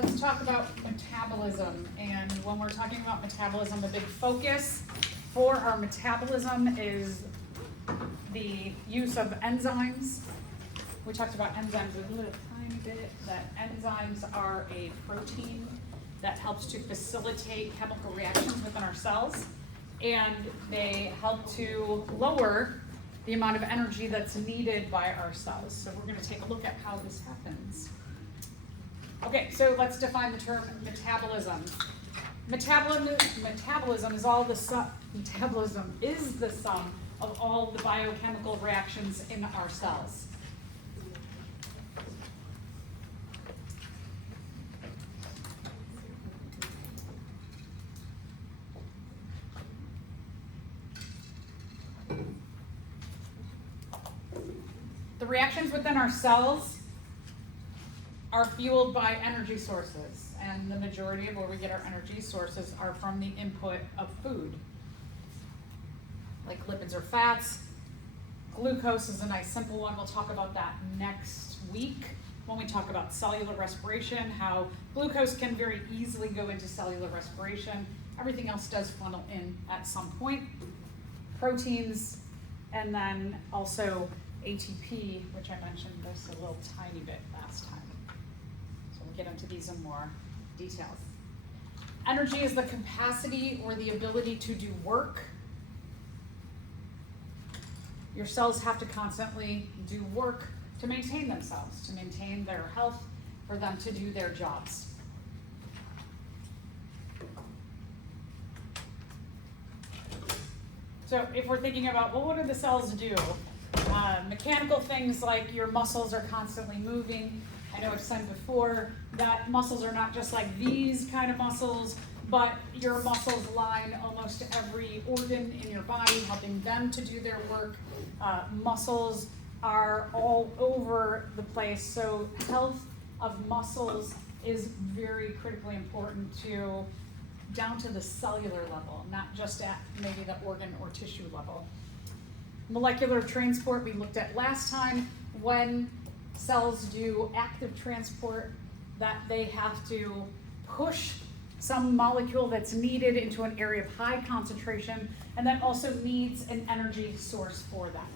let's talk about metabolism. And when we're talking about metabolism, a big focus for our metabolism is the use of enzymes. We talked about enzymes a little tiny bit, that enzymes are a protein that helps to facilitate chemical reactions within our cells, and they help to lower the amount of energy that's needed by our cells. So we're going to take a look at how this happens. Okay, so let's define the term metabolism. Metabolism is the sum of all the biochemical reactions in our cells. The reactions within our cells are fueled by energy sources, and the majority of where we get our energy sources are from the input of food, like lipids or fats. Glucose is a nice simple one. We'll talk about that next week when we talk about cellular respiration, how glucose can very easily go into cellular respiration. Everything else does funnel in at some point. Proteins, and then also ATP, which I mentioned just a little tiny bit last time. So we'll get into these in more details. Energy is the capacity or the ability to do work. Your cells have to constantly do work to maintain themselves, to maintain their health, for them to do their jobs. So if we're thinking about, well, what do the cells do? Mechanical things like your muscles are constantly moving. I know I've said before that muscles are not just like these kind of muscles, but your muscles line almost every organ in your body, helping them to do their work. Muscles are all over the place, so health of muscles is very critically important down to the cellular level, not just at maybe the organ or tissue level. Molecular transport we looked at last time. When cells do active transport, that they have to push some molecule that's needed into an area of high concentration, and that also needs an energy source for that.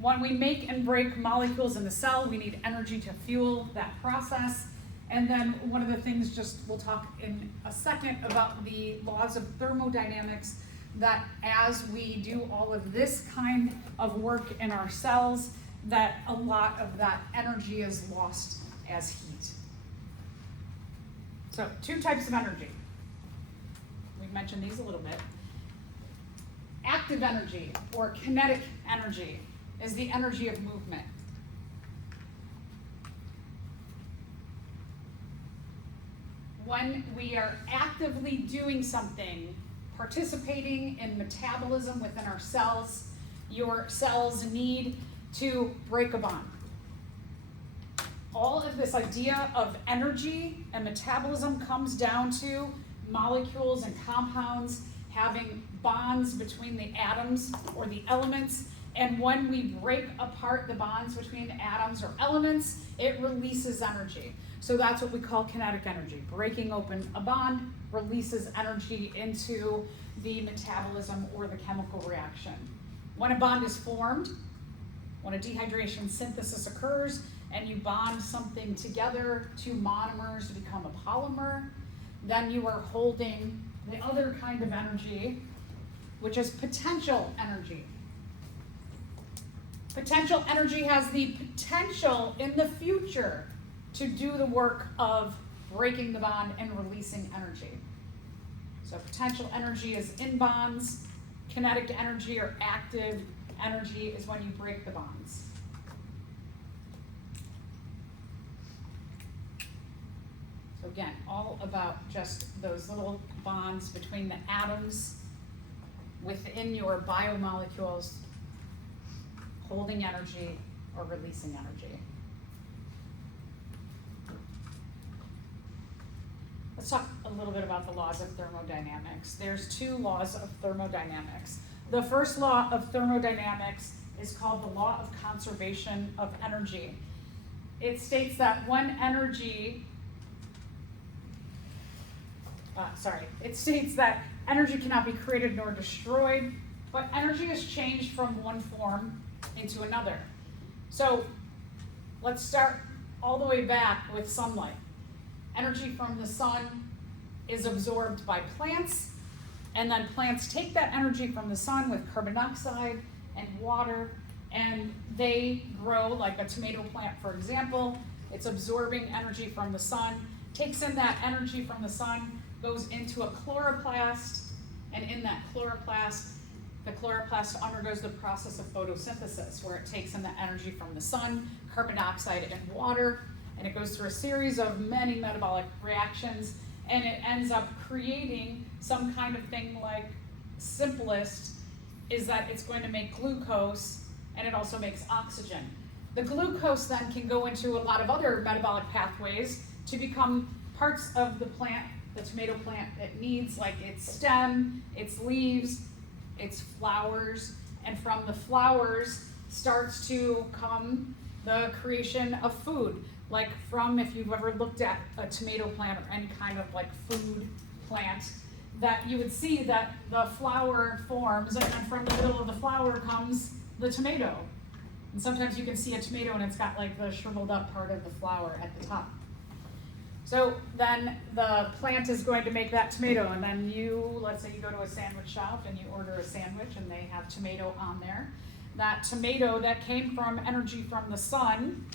When we make and break molecules in the cell, we need energy to fuel that process. And then one of the things, we'll talk in a second about the laws of thermodynamics, that as we do all of this kind of work in our cells, that a lot of that energy is lost as heat. So 2 types of energy. We've mentioned these a little bit. Active energy, or kinetic energy, is the energy of movement. When we are actively doing something, participating in metabolism within our cells, your cells need to break a bond. All of this idea of energy and metabolism comes down to molecules and compounds having bonds between the atoms or the elements, and when we break apart the bonds between atoms or elements, it releases energy. So that's what we call kinetic energy. Breaking open a bond releases energy into the metabolism or the chemical reaction. When a bond is formed, when a dehydration synthesis occurs and you bond something together, 2 monomers to become a polymer, then you are holding the other kind of energy, which is potential energy. Potential energy has the potential in the future to do the work of breaking the bond and releasing energy. So potential energy is in bonds. Kinetic energy or active energy is when you break the bonds. So again, all about just those little bonds between the atoms within your biomolecules, holding energy or releasing energy. Let's talk a little bit about the laws of thermodynamics. There's 2 laws of thermodynamics. The first law of thermodynamics is called the law of conservation of energy. It states that when energy it states that energy cannot be created nor destroyed, but energy is changed from one form into another. So let's start all the way back with sunlight. Energy from the sun is absorbed by plants, and then plants take that energy from the sun with carbon dioxide and water, and they grow, like a tomato plant, for example. It's absorbing energy from the sun, takes in that energy from the sun, goes into a chloroplast, and in that chloroplast, the chloroplast undergoes the process of photosynthesis, where it takes in the energy from the sun, carbon dioxide, and water, and it goes through a series of many metabolic reactions, and it ends up creating some kind of thing. Like, simplest is that it's going to make glucose, and it also makes oxygen. The glucose then can go into a lot of other metabolic pathways to become parts of the plant, the tomato plant, it needs, like its stem, its leaves, its flowers, and from the flowers starts to come the creation of food. Like, from, if you've ever looked at a tomato plant or any kind of like food plant, that you would see that the flower forms, and then from the middle of the flower comes the tomato. And sometimes you can see a tomato and it's got like the shriveled up part of the flower at the top. So then the plant is going to make that tomato, and then let's say you go to a sandwich shop and you order a sandwich and they have tomato on there. That tomato that came from energy from the sun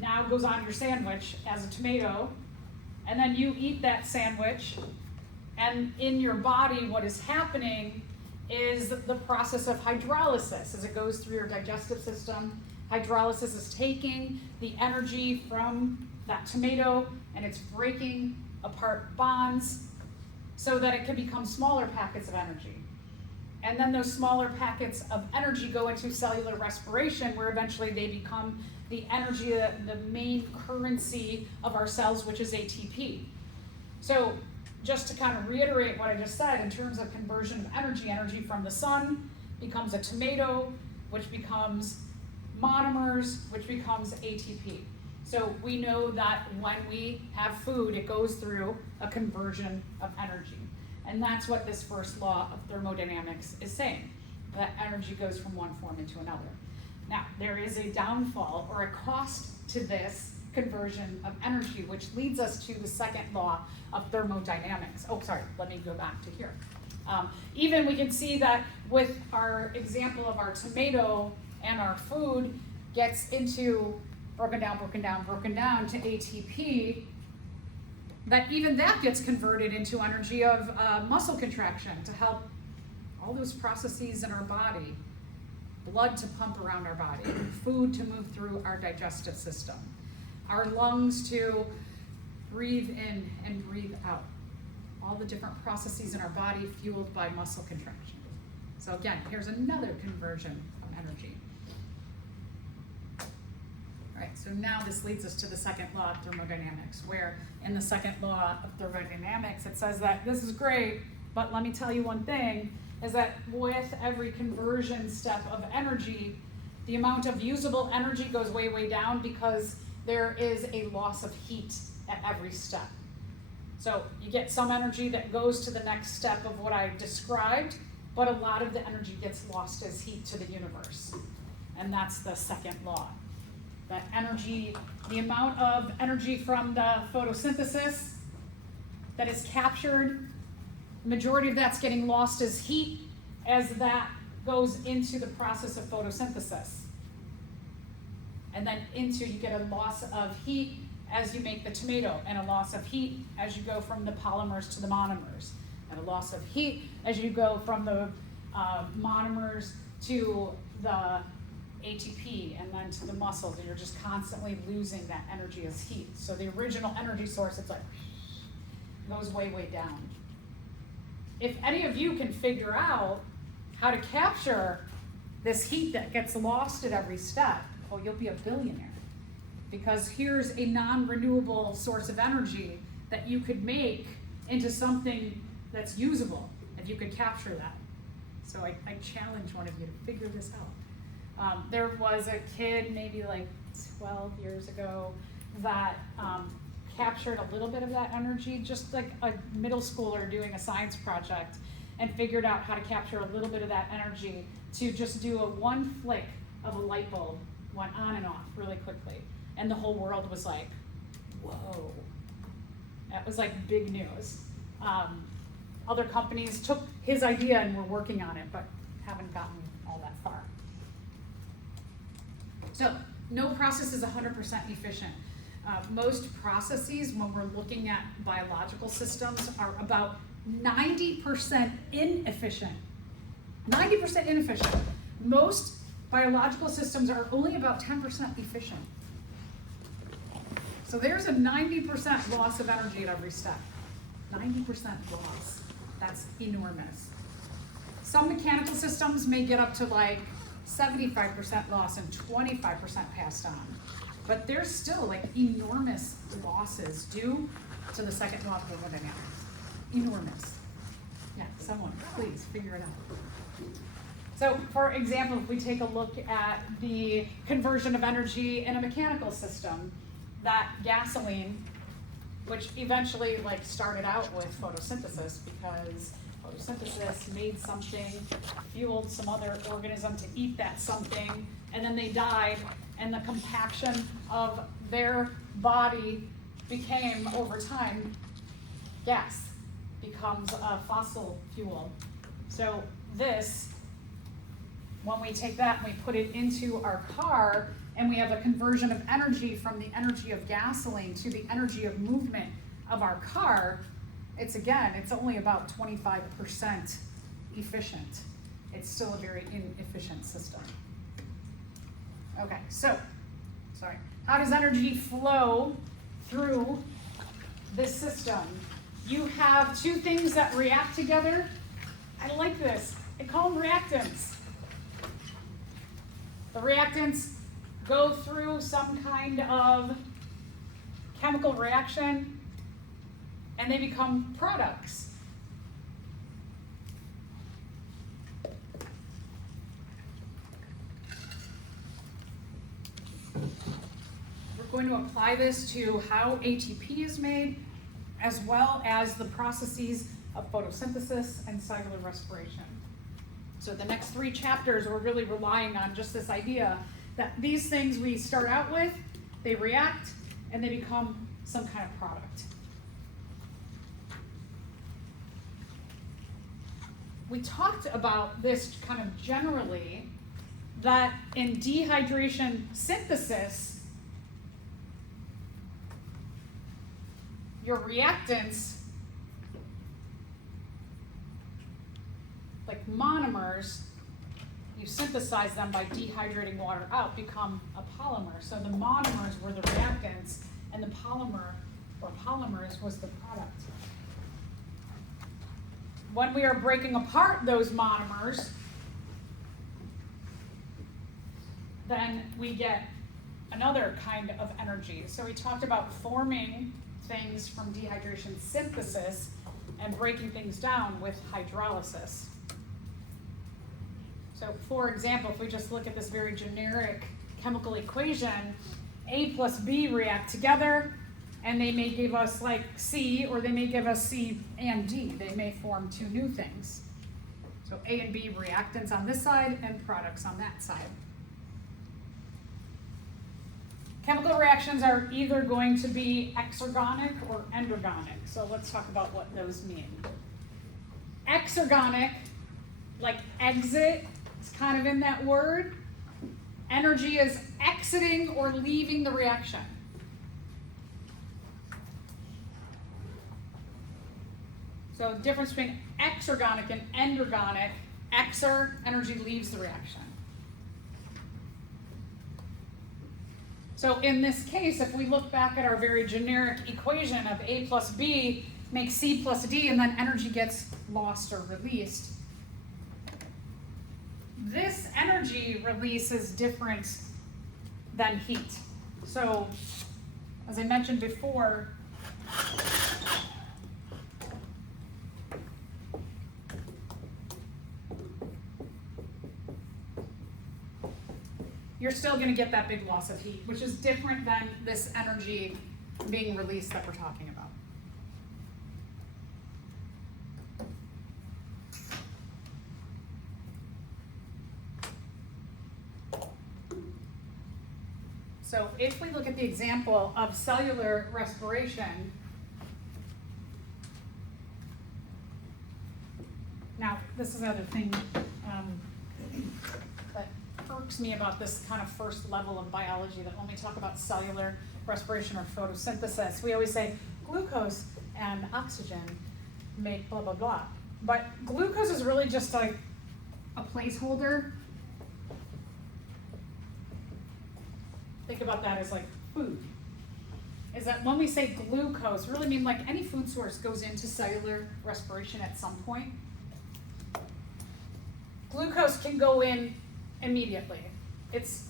now goes on your sandwich as a tomato, and then you eat that sandwich, and in your body what is happening is the process of hydrolysis. As it goes through your digestive system, hydrolysis is taking the energy from that tomato and it's breaking apart bonds so that it can become smaller packets of energy. And then those smaller packets of energy go into cellular respiration, where eventually they become the energy, the main currency of our cells, which is ATP. So just to kind of reiterate what I just said, in terms of conversion of energy, energy from the sun becomes a tomato, which becomes monomers, which becomes ATP. So we know that when we have food, it goes through a conversion of energy. And that's what this first law of thermodynamics is saying, that energy goes from one form into another. Now, there is a downfall or a cost to this conversion of energy, which leads us to the second law of thermodynamics. Oh, sorry, let me go back to here. Even we can see that with our example of our tomato, and our food gets into broken down to ATP, that even that gets converted into energy of muscle contraction to help all those processes in our body, blood to pump around our body, food to move through our digestive system, our lungs to breathe in and breathe out. All the different processes in our body fueled by muscle contraction. So again, here's another conversion of energy. All right, so now this leads us to the second law of thermodynamics, where in the second law of thermodynamics, it says that this is great, but let me tell you one thing, is that with every conversion step of energy, the amount of usable energy goes way, way down, because there is a loss of heat at every step. So you get some energy that goes to the next step of what I described, but a lot of the energy gets lost as heat to the universe. And that's the second law. That energy, the amount of energy from the photosynthesis that is captured, the majority of that's getting lost as heat as that goes into the process of photosynthesis. And then you get a loss of heat as you make the tomato, and a loss of heat as you go from the polymers to the monomers, and a loss of heat as you go from the monomers to the ATP, and then to the muscles, and you're just constantly losing that energy as heat. So the original energy source, it's like, goes way, way down. If any of you can figure out how to capture this heat that gets lost at every step, oh, you'll be a billionaire. Because here's a non-renewable source of energy that you could make into something that's usable, if you could capture that. So I challenge one of you to figure this out. There was a kid maybe like 12 years ago that captured a little bit of that energy, just like a middle schooler doing a science project, and figured out how to capture a little bit of that energy to just do a one flick of a light bulb, went on and off really quickly. And the whole world was like, whoa. That was like big news. Other companies took his idea and were working on it, but haven't gotten all that far. So no process is 100% efficient. Most processes, when we're looking at biological systems, are about 90% inefficient. 90% inefficient. Most biological systems are only about 10% efficient. So there's a 90% loss of energy at every step. 90% loss. That's enormous. Some mechanical systems may get up to like 75% loss and 25% passed on. But there's still like enormous losses due to the second law of thermodynamics. Enormous. Yeah, someone, please figure it out. So for example, if we take a look at the conversion of energy in a mechanical system, that gasoline, which eventually like started out with photosynthesis because photosynthesis made something, fueled some other organism to eat that something, and then they died, and the compaction of their body became, over time, gas, becomes a fossil fuel. So this, when we take that and we put it into our car, and we have a conversion of energy from the energy of gasoline to the energy of movement of our car, it's only about 25% efficient. It's still a very inefficient system. Okay, so, how does energy flow through this system? You have two things that react together. I like this. I call them reactants. The reactants go through some kind of chemical reaction and they become products. We're going to apply this to how ATP is made, as well as the processes of photosynthesis and cellular respiration. So the next 3 chapters, we're really relying on just this idea that these things we start out with, they react, and they become some kind of product. We talked about this kind of generally, that in dehydration synthesis, your reactants, like monomers, you synthesize them by dehydrating water out, become a polymer. So the monomers were the reactants, and the polymer, or polymers, was the product. When we are breaking apart those monomers, then we get another kind of energy. So we talked about forming things from dehydration synthesis and breaking things down with hydrolysis. So for example, if we just look at this very generic chemical equation, A plus B react together, and they may give us like C, or they may give us C and D. They may form 2 new things. So A and B reactants on this side and products on that side. Chemical reactions are either going to be exergonic or endergonic. So let's talk about what those mean. Exergonic, like exit, it's kind of in that word. Energy is exiting or leaving the reaction. So the difference between exergonic and endergonic, energy leaves the reaction. So in this case, if we look back at our very generic equation of A plus B makes C plus D, and then energy gets lost or released, this energy release is different than heat. So, as I mentioned before, you're still going to get that big loss of heat, which is different than this energy being released that we're talking about. So if we look at the example of cellular respiration, now this is another thing that irks me about this kind of first level of biology, that when we talk about cellular respiration or photosynthesis, we always say glucose and oxygen make blah, blah, blah. But glucose is really just like a placeholder. Think about that as like food. Is that when we say glucose, we really mean like any food source goes into cellular respiration at some point. Glucose can go in immediately. It's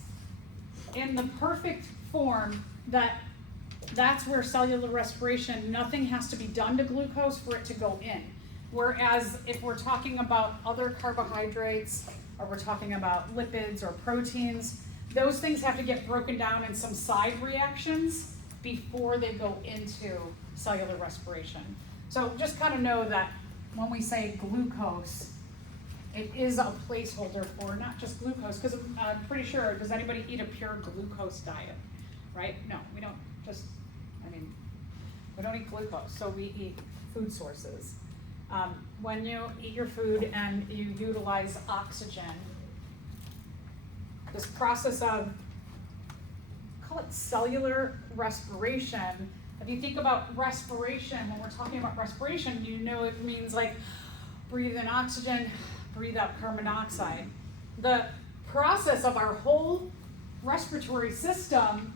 in the perfect form that's where cellular respiration, nothing has to be done to glucose for it to go in. Whereas if we're talking about other carbohydrates, or we're talking about lipids or proteins, those things have to get broken down in some side reactions before they go into cellular respiration. So just kind of know that when we say glucose, it is a placeholder for not just glucose, because I'm pretty sure, does anybody eat a pure glucose diet, right? No, we don't we don't eat glucose, so we eat food sources. When you eat your food and you utilize oxygen, this process of, call it cellular respiration. If you think about respiration, when we're talking about respiration, you know it means like breathe in oxygen, breathe out carbon dioxide. The process of our whole respiratory system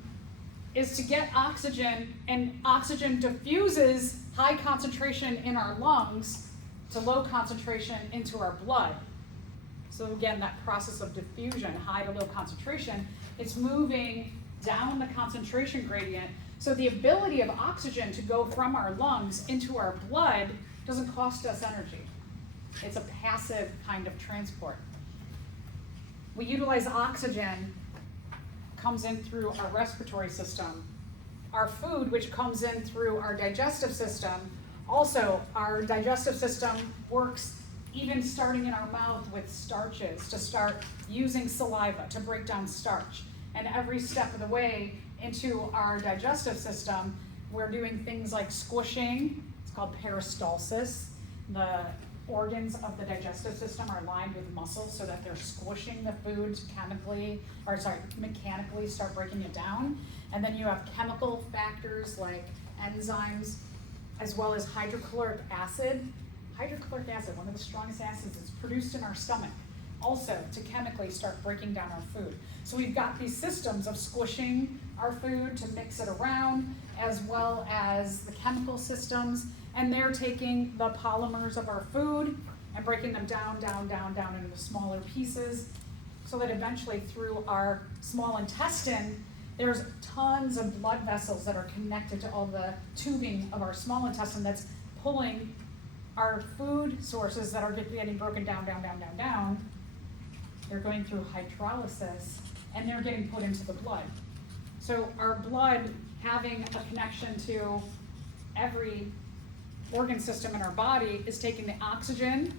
is to get oxygen, and oxygen diffuses high concentration in our lungs to low concentration into our blood. So again, that process of diffusion, high to low concentration, it's moving down the concentration gradient. So the ability of oxygen to go from our lungs into our blood doesn't cost us energy. It's a passive kind of transport. We utilize oxygen, comes in through our respiratory system. Our food, which comes in through our digestive system, also our digestive system works even starting in our mouth with starches, to start using saliva to break down starch. And every step of the way into our digestive system, we're doing things like squishing. It's called peristalsis. The organs of the digestive system are lined with muscles so that they're squishing the food to mechanically start breaking it down. And then you have chemical factors like enzymes, as well as hydrochloric acid. Hydrochloric acid, one of the strongest acids, is produced in our stomach, also to chemically start breaking down our food. So we've got these systems of squishing our food to mix it around, as well as the chemical systems, and they're taking the polymers of our food and breaking them down into smaller pieces, so that eventually through our small intestine, there's tons of blood vessels that are connected to all the tubing of our small intestine that's pulling our food sources that are getting broken down. They're going through hydrolysis, and they're getting put into the blood. So our blood, having a connection to every organ system in our body, is taking the oxygen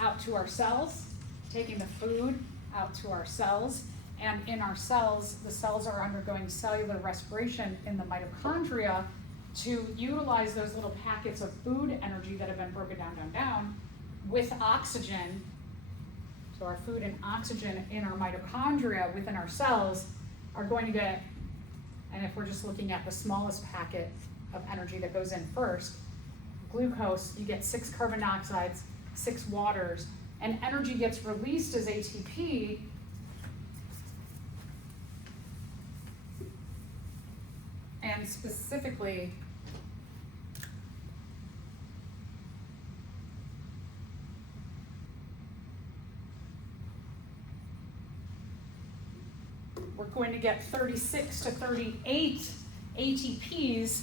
out to our cells, taking the food out to our cells, and in our cells, the cells are undergoing cellular respiration in the mitochondria to utilize those little packets of food energy that have been broken down with oxygen. So our food and oxygen in our mitochondria within our cells are going to get, and if we're just looking at the smallest packet of energy that goes in first, glucose, you get 6 carbon dioxides, 6 waters, and energy gets released as ATP. And specifically, we're going to get 36 to 38 ATPs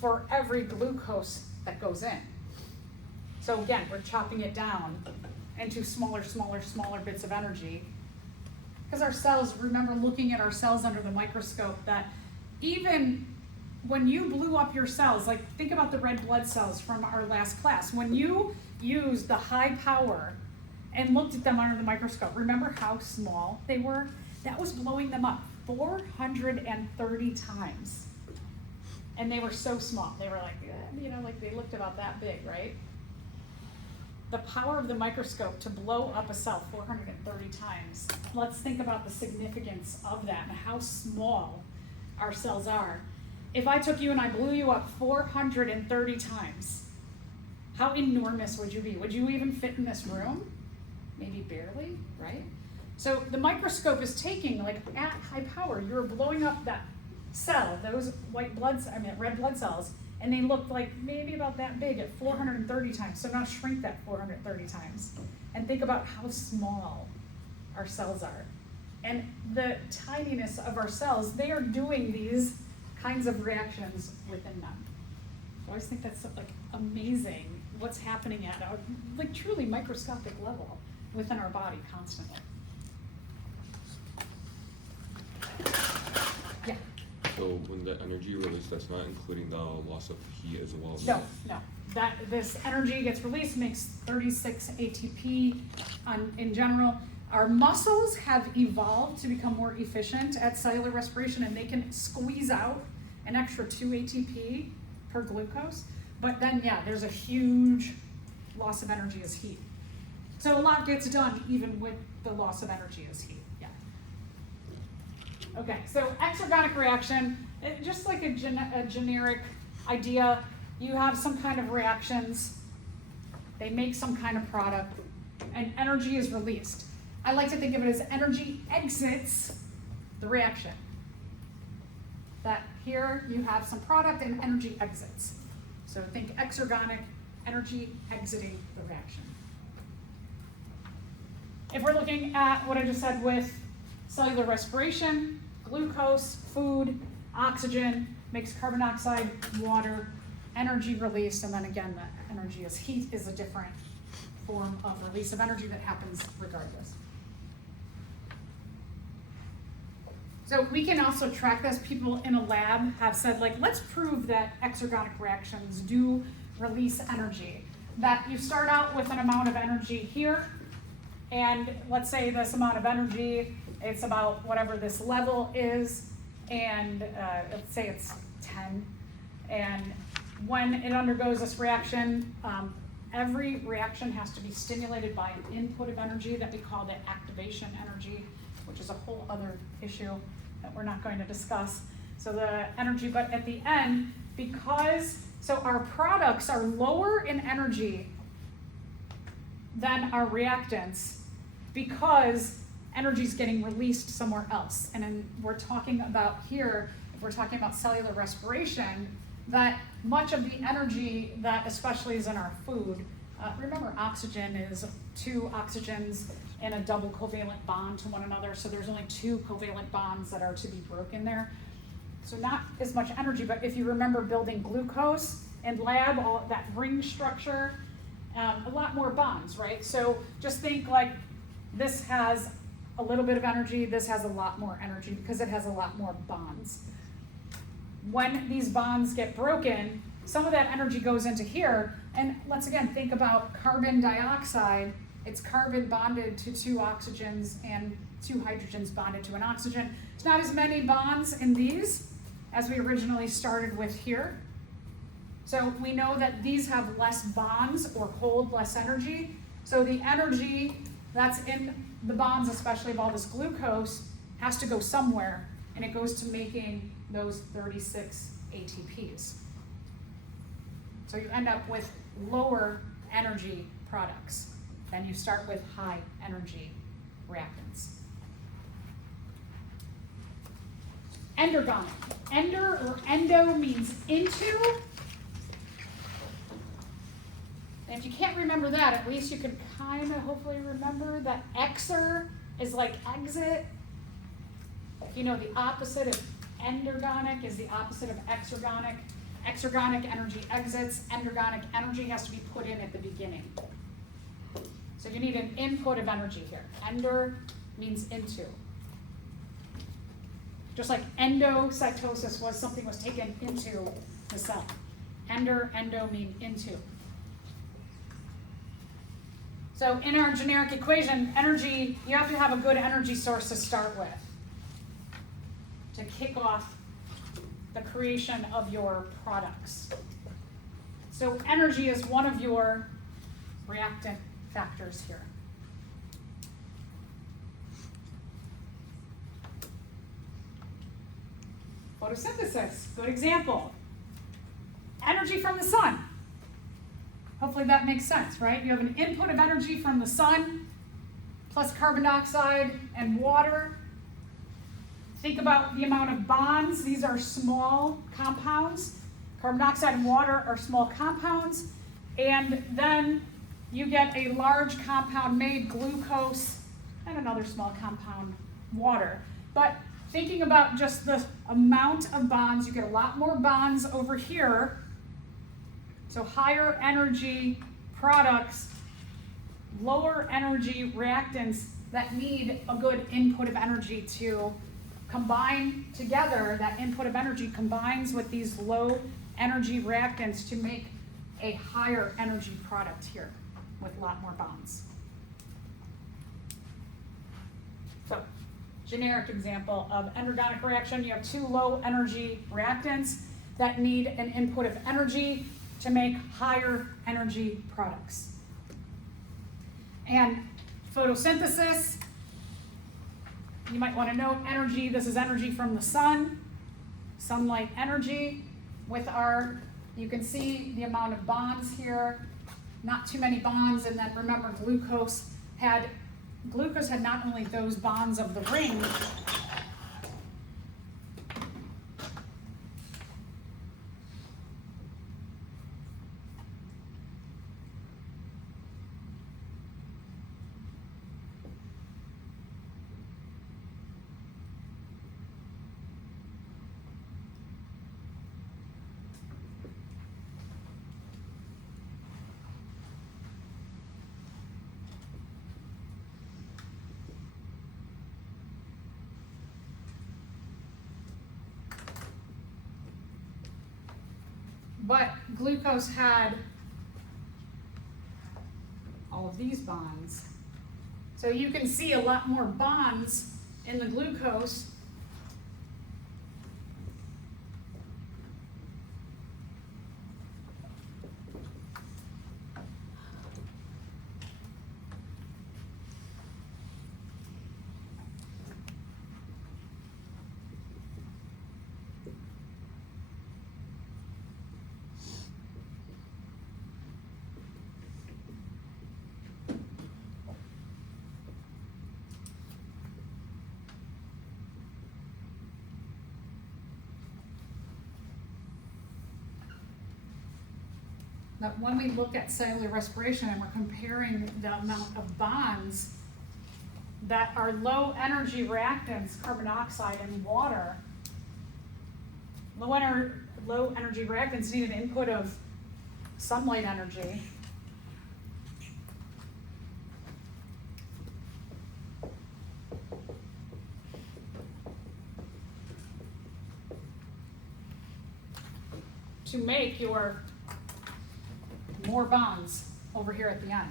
for every glucose that goes in. So again, we're chopping it down into smaller bits of energy. Because our cells, remember looking at our cells under the microscope, that even when you blew up your cells, like think about the red blood cells from our last class. When you used the high power and looked at them under the microscope, remember how small they were? That was blowing them up 430 times. And they were so small. They were like, like they looked about that big, right? The power of the microscope to blow up a cell 430 times. Let's think about the significance of that and how small our cells are. If I took you and I blew you up 430 times, how enormous would you be? Would you even fit in this room? Maybe barely, right? So the microscope is taking, like at high power, you're blowing up that cell, those red blood cells, and they look like maybe about that big at 430 times. So now shrink that 430 times and think about how small our cells are. And the tininess of our cells, they are doing these kinds of reactions within them. I always think that's like amazing what's happening at a like truly microscopic level within our body constantly. Yeah. So when the energy released, that's not including the loss of heat as well? No. This energy gets released, makes 36 ATP in general. Our muscles have evolved to become more efficient at cellular respiration, and they can squeeze out an extra 2 ATP per glucose. But then, there's a huge loss of energy as heat. So a lot gets done even with the loss of energy as heat. Okay, so exergonic reaction, just like a generic idea, you have some kind of reactions, they make some kind of product, and energy is released. I like to think of it as energy exits the reaction. That here you have some product and energy exits. So think exergonic, energy exiting the reaction. If we're looking at what I just said with cellular respiration, glucose, food, oxygen, makes carbon dioxide, water, energy released, and then again, the energy as heat is a different form of release of energy that happens regardless. So we can also track this. People in a lab have said, like, let's prove that exergonic reactions do release energy. That you start out with an amount of energy here, and let's say this amount of energy, it's about whatever this level is, and let's say it's 10. And when it undergoes this reaction, every reaction has to be stimulated by an input of energy that we call the activation energy, which is a whole other issue that we're not going to discuss. So the energy, but at the end, so our products are lower in energy than our reactants because energy is getting released somewhere else. And then we're talking about here, if we're talking about cellular respiration, that much of the energy that especially is in our food, remember oxygen is 2 oxygens in a double covalent bond to one another, so there's only 2 covalent bonds that are to be broken there. So not as much energy, but if you remember building glucose in lab, all that ring structure, a lot more bonds, right? So just think like this has a little bit of energy, this has a lot more energy because it has a lot more bonds. When these bonds get broken, some of that energy goes into here, and let's again think about carbon dioxide. It's carbon bonded to 2 oxygens and 2 hydrogens bonded to an oxygen. It's not as many bonds in these as we originally started with here. So we know that these have less bonds or hold less energy. So the energy that's in the bonds, especially of all this glucose, has to go somewhere, and it goes to making those 36 ATPs. So you end up with lower energy products than you start with high energy reactants. Endergonic. Ender or endo means into. And if you can't remember that, at least you could kind of hopefully remember that exer is like exit. You know, the opposite of endergonic is the opposite of exergonic. Exergonic energy exits. Endergonic energy has to be put in at the beginning. So you need an input of energy here. Ender means into. Just like endocytosis was something was taken into the cell. Endo mean into. So in our generic equation, energy, you have to have a good energy source to start with to kick off the creation of your products. So energy is one of your reactant factors here. Photosynthesis, good example. Energy from the sun. Hopefully that makes sense, right? You have an input of energy from the sun, plus carbon dioxide and water. Think about the amount of bonds. These are small compounds. Carbon dioxide and water are small compounds. And then you get a large compound made, glucose, and another small compound, water. But thinking about just the amount of bonds, you get a lot more bonds over here. So higher energy products, lower energy reactants that need a good input of energy to combine together. That input of energy combines with these low energy reactants to make a higher energy product here with a lot more bonds. So, generic example of endergonic reaction, you have two low energy reactants that need an input of energy to make higher energy products. And photosynthesis, you might want to note energy, this is energy from the sun, sunlight energy. With our, you can see the amount of bonds here, not too many bonds, and then remember glucose had not only those bonds of the ring, but glucose had all of these bonds. So you can see a lot more bonds in the glucose . But when we look at cellular respiration and we're comparing the amount of bonds that are low energy reactants, carbon dioxide and water, low energy reactants need an input of sunlight energy. To make your more bonds over here at the end.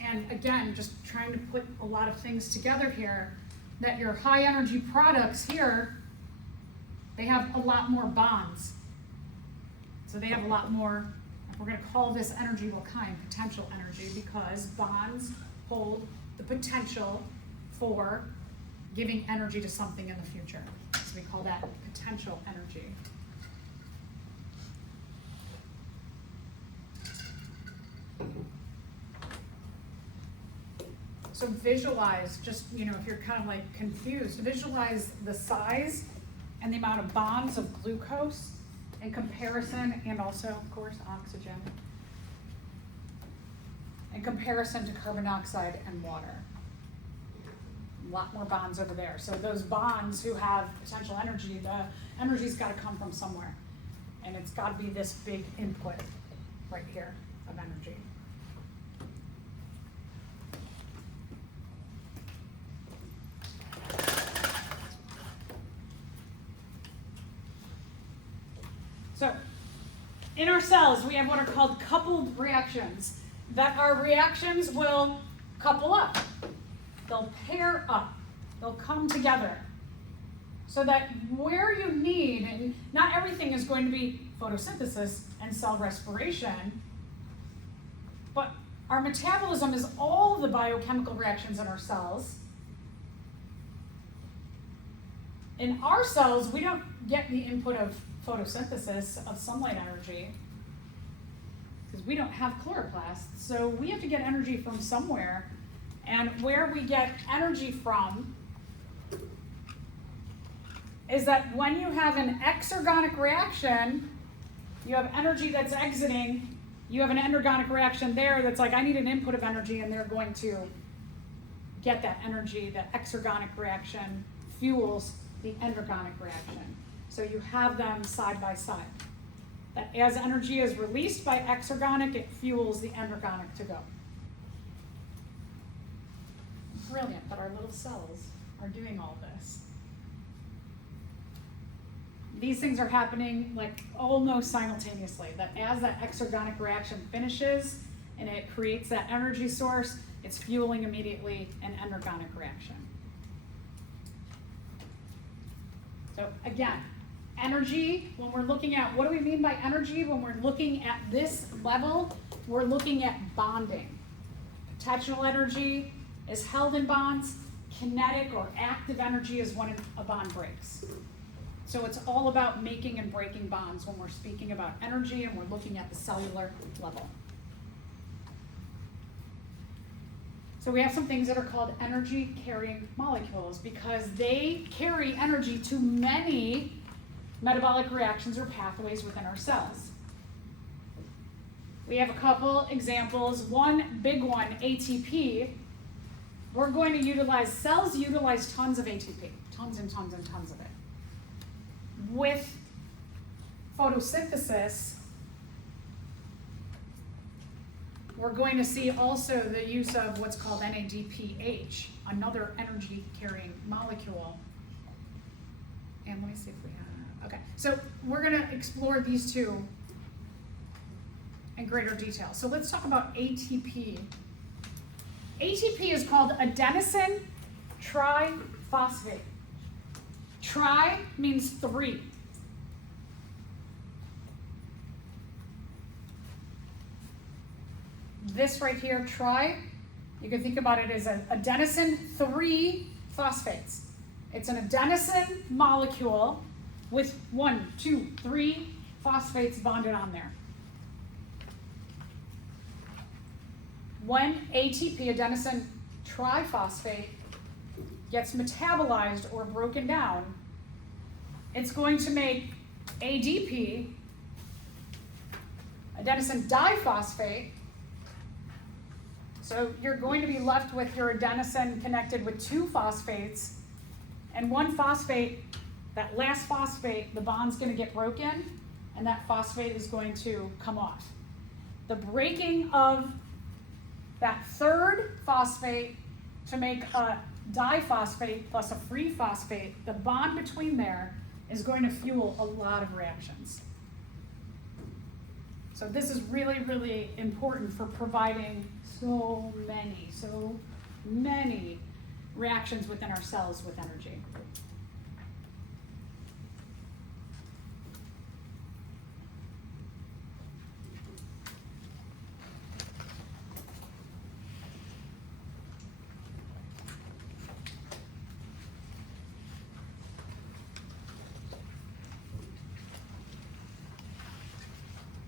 And again, just trying to put a lot of things together here, that your high energy products here, they have a lot more bonds. So they have a lot more, we're going to call this energy, what kind? Potential energy, because bonds hold the potential for giving energy to something in the future. So we call that potential energy. So visualize, just, if you're kind of like confused, visualize the size and the amount of bonds of glucose in comparison, and also, of course, oxygen. in comparison to carbon dioxide and water. A lot more bonds over there. So those bonds who have potential energy, the energy's got to come from somewhere. And it's got to be this big input right here of energy. So, in our cells, we have what are called coupled reactions. That our reactions will couple up. They'll pair up. They'll come together. So that where you need, and not everything is going to be photosynthesis and cell respiration, but our metabolism is all the biochemical reactions in our cells. In our cells, we don't get the input of photosynthesis, of sunlight energy, because we don't have chloroplasts. So we have to get energy from somewhere. And where we get energy from is that when you have an exergonic reaction, you have energy that's exiting, you have an endergonic reaction there that's like, I need an input of energy, and they're going to get that energy. The exergonic reaction fuels the endergonic reaction. So you have them side by side. That as energy is released by exergonic, it fuels the endergonic to go. Brilliant that our little cells are doing all this. These things are happening like almost simultaneously, that as that exergonic reaction finishes and it creates that energy source, it's fueling immediately an endergonic reaction. So again, energy, when we're looking at, what do we mean by energy? When we're looking at this level, we're looking at bonding. Potential energy is held in bonds. Kinetic or active energy is when a bond breaks. So it's all about making and breaking bonds when we're speaking about energy and we're looking at the cellular level. So we have some things that are called energy carrying molecules because they carry energy to many metabolic reactions or pathways within our cells. We have a couple examples. One big one, ATP. We're going to utilize, cells utilize tons of ATP, tons and tons and tons of it. With photosynthesis, we're going to see also the use of what's called NADPH, another energy carrying molecule. And let me see if we have, okay. So we're gonna explore these two in greater detail. So let's talk about ATP. ATP is called adenosine triphosphate. Tri means 3. This right here, tri, you can think about it as an adenosine 3 phosphates. It's an adenosine molecule with 1, 2, 3 phosphates bonded on there. When ATP, adenosine triphosphate, gets metabolized or broken down, it's going to make ADP, adenosine diphosphate. So you're going to be left with your adenosine connected with 2 phosphates, and 1 phosphate, that last phosphate, the bond's going to get broken, and that phosphate is going to come off. The breaking of that 3rd phosphate to make a diphosphate plus a free phosphate, the bond between there is going to fuel a lot of reactions. So this is really, really important for providing so many reactions within our cells with energy.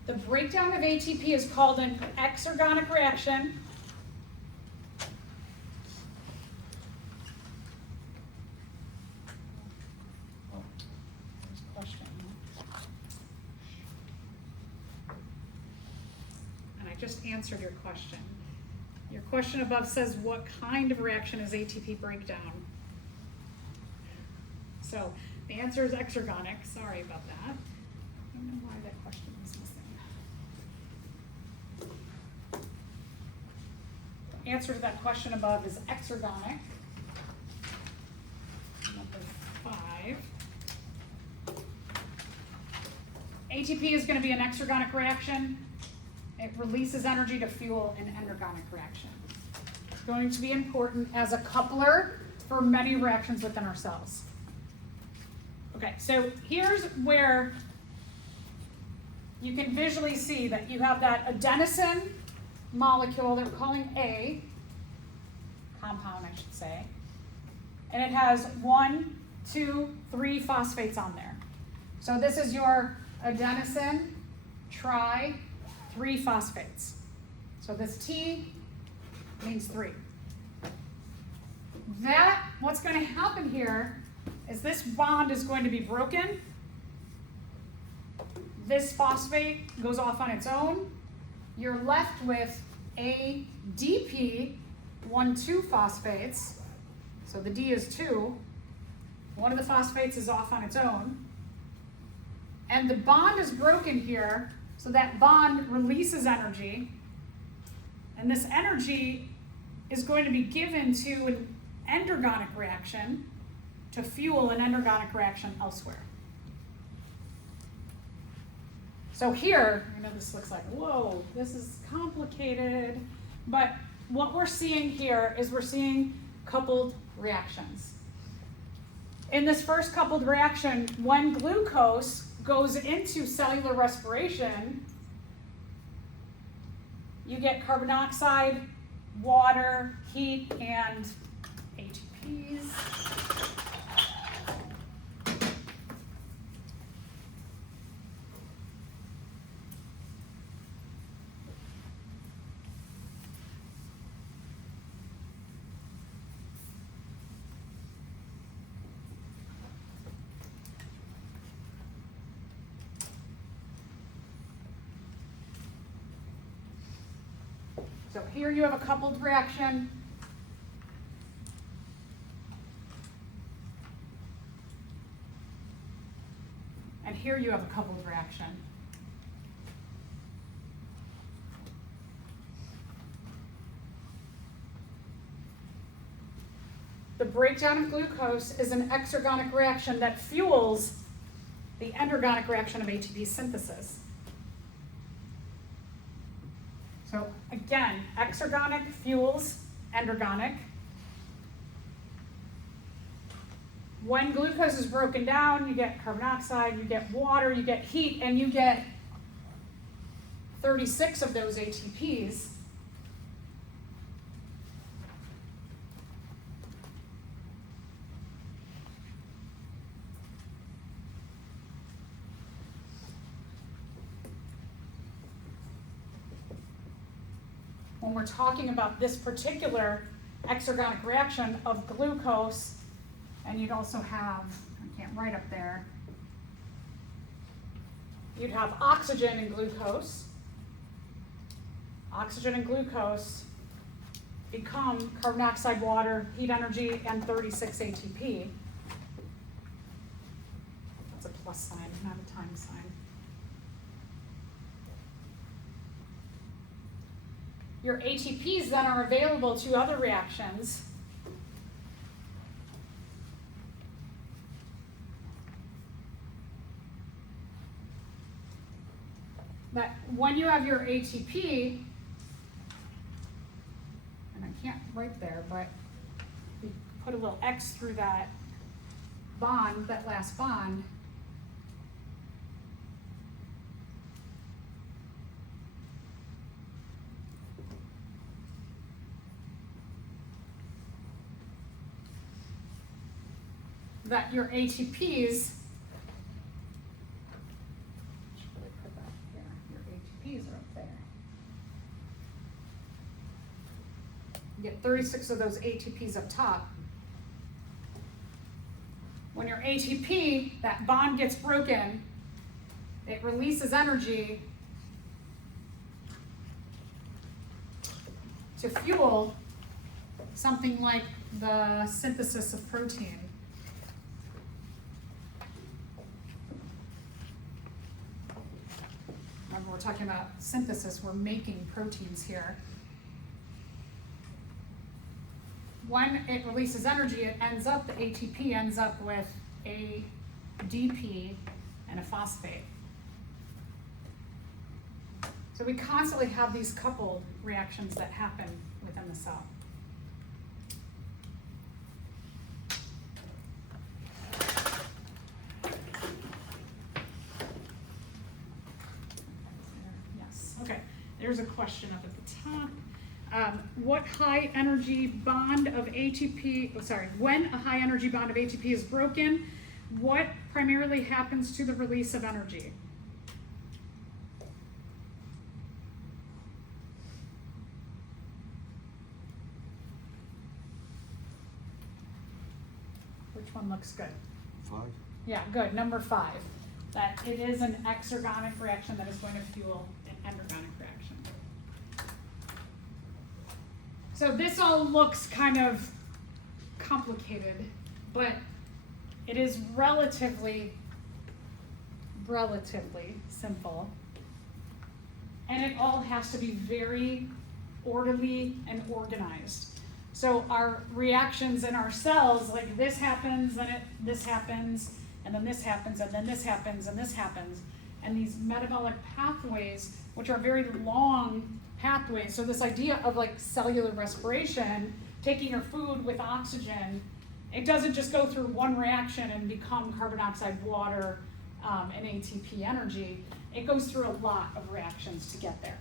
The breakdown of ATP is called an exergonic reaction. Oh, there's a question. And I just answered your question. question above says, what kind of reaction is ATP breakdown? So the answer is exergonic. Sorry about that. I don't know why that question was missing. The answer to that question above is exergonic. Number 5. ATP is going to be an exergonic reaction. It releases energy to fuel an endergonic reaction. It's going to be important as a coupler for many reactions within our cells. Okay, so here's where you can visually see that you have that adenosine molecule that we're calling A, compound I should say, and it has 1, 2, 3 phosphates on there. So this is your adenosine tri 3 phosphates. So this T means 3. What's going to happen here is this bond is going to be broken. This phosphate goes off on its own. You're left with ADP, 1, 2 phosphates. So the D is 2. One of the phosphates is off on its own. And the bond is broken here. So that bond releases energy, and this energy is going to be given to an endergonic reaction to fuel an endergonic reaction elsewhere. So here, I know this looks like, whoa, this is complicated, but what we're seeing here is we're seeing coupled reactions. In this first coupled reaction, when glucose goes into cellular respiration, you get carbon dioxide, water, heat, and ATPs. So here you have a coupled reaction. And here you have a coupled reaction. The breakdown of glucose is an exergonic reaction that fuels the endergonic reaction of ATP synthesis. So again, exergonic fuels endergonic. When glucose is broken down, you get carbon dioxide, you get water, you get heat, and you get 36 of those ATPs. When we're talking about this particular exergonic reaction of glucose, and you'd also have, I can't write up there, you'd have oxygen and glucose. Oxygen and glucose become carbon dioxide, water, heat energy, and 36 ATP. That's a plus sign, not a times sign. Your ATPs then are available to other reactions. That when you have your ATP, and I can't write there, but you put a little X through that bond, that last bond, that your ATPs, are up there. You get 36 of those ATPs up top. When your ATP, that bond gets broken, it releases energy to fuel something like the synthesis of protein. Remember, we're talking about synthesis, we're making proteins here. When it releases energy, it ends up, the ATP ends up with ADP and a phosphate. So we constantly have these coupled reactions that happen within the cell. Yes, okay, there's a question up at the top. What high energy bond of ATP, when a high energy bond of ATP is broken, what primarily happens to the release of energy? Which one looks good? 5. Yeah, good, number 5. That it is an exergonic reaction that is going to fuel an endergonic reaction. So this all looks kind of complicated, but it is relatively simple. And it all has to be very orderly and organized. So our reactions in our cells, like this happens, then this happens, and then this happens, and then this happens, and this happens. And these metabolic pathways, which are very long pathways. So this idea of like cellular respiration, taking your food with oxygen, it doesn't just go through one reaction and become carbon dioxide, water, and ATP energy. It goes through a lot of reactions to get there.